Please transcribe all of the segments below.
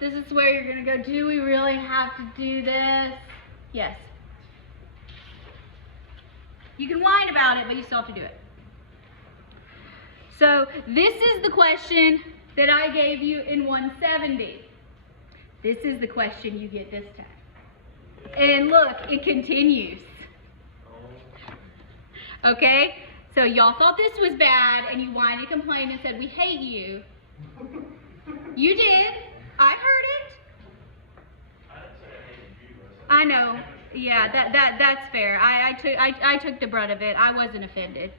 This is where you're gonna go, do we really have to do this? Yes. You can whine about it, but you still have to do it. So this is the question that I gave you in 170. This is the question you get this time. And look, it continues. Okay? So y'all thought this was bad and you whined and complained and said, we hate you. You did. I heard it. I know. Yeah, that's fair. I took the brunt of it. I wasn't offended.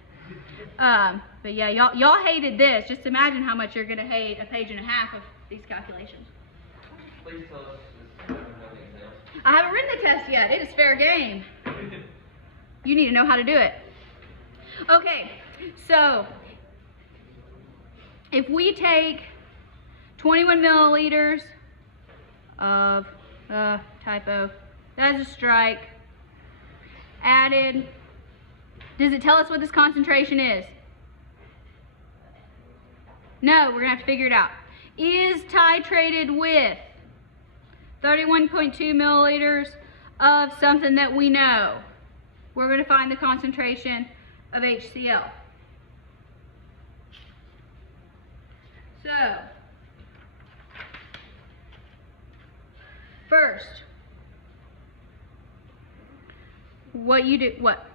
But yeah, y'all hated this. Just imagine how much you're gonna hate a page and a half of these calculations. Please tell us. I haven't written the test yet. It is fair game. You need to know how to do it. Okay, so if we take 21 milliliters of typo, that's a strike, added, does it tell us what this concentration is? No, we're gonna have to figure it out. Is titrated with 31.2 milliliters of something that we know. We're gonna find the concentration of HCl. So, first, what you do, what?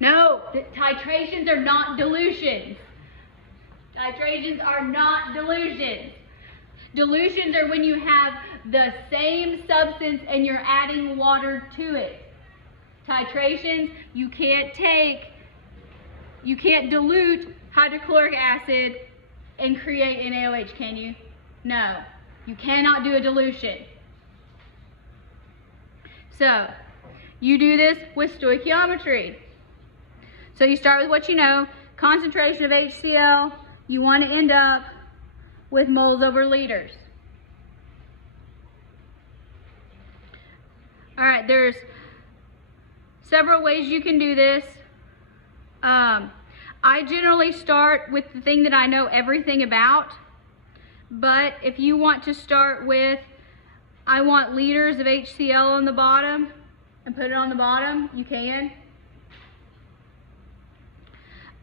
No, titrations are not dilutions. Titrations are not dilutions. Dilutions are when you have the same substance and you're adding water to it. Titrations, you can't dilute hydrochloric acid and create NaOH, can you? No, you cannot do a dilution. So, you do this with stoichiometry. So you start with what you know, concentration of HCl, you want to end up with moles over liters. All right, there's several ways you can do this. I generally start with the thing that I know everything about, but if you want to start with, I want liters of HCl on the bottom and put it on the bottom, you can.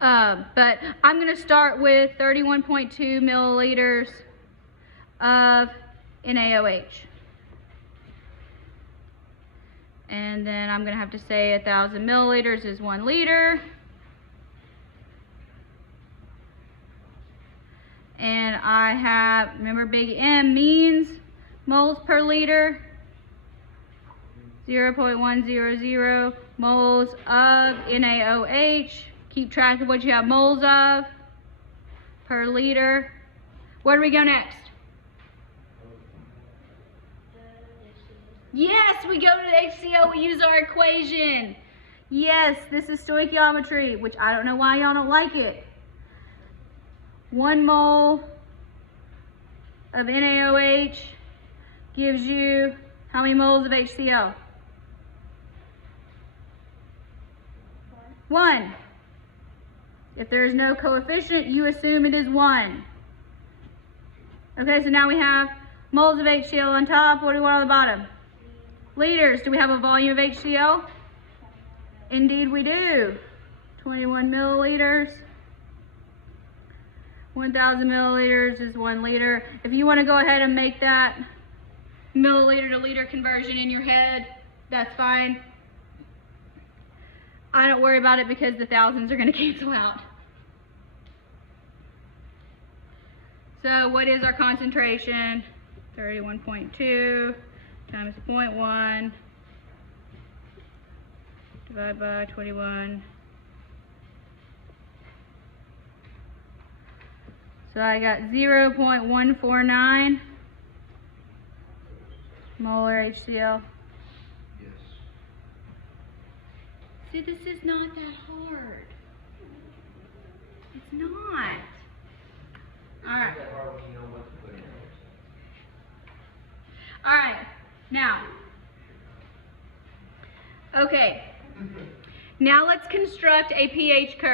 But I'm going to start with 31.2 milliliters of NaOH. And then I'm going to have to say 1,000 milliliters is 1 liter. And I have, remember big M means moles per liter. 0.100 moles of NaOH. Keep track of what you have moles of per liter. Where do we go next? Yes, we go to the HCl, we use our equation. Yes, this is stoichiometry, which I don't know why y'all don't like it. 1 mole of NaOH gives you how many moles of HCl? 1. If there is no coefficient, you assume it is 1. Okay, so now we have moles of HCl on top. What do we want on the bottom? Liters. Do we have a volume of HCl? Indeed we do. 21 milliliters. 1,000 milliliters is 1 liter. If you want to go ahead and make that milliliter to liter conversion in your head, that's fine. I don't worry about it because the thousands are going to cancel out. So what is our concentration? 31.2 times 0.1 divided by 21. So I got 0.149 molar HCl. Yes. See, this is not that hard. It's not. All right. All right. Now. Okay. Now let's construct a pH curve.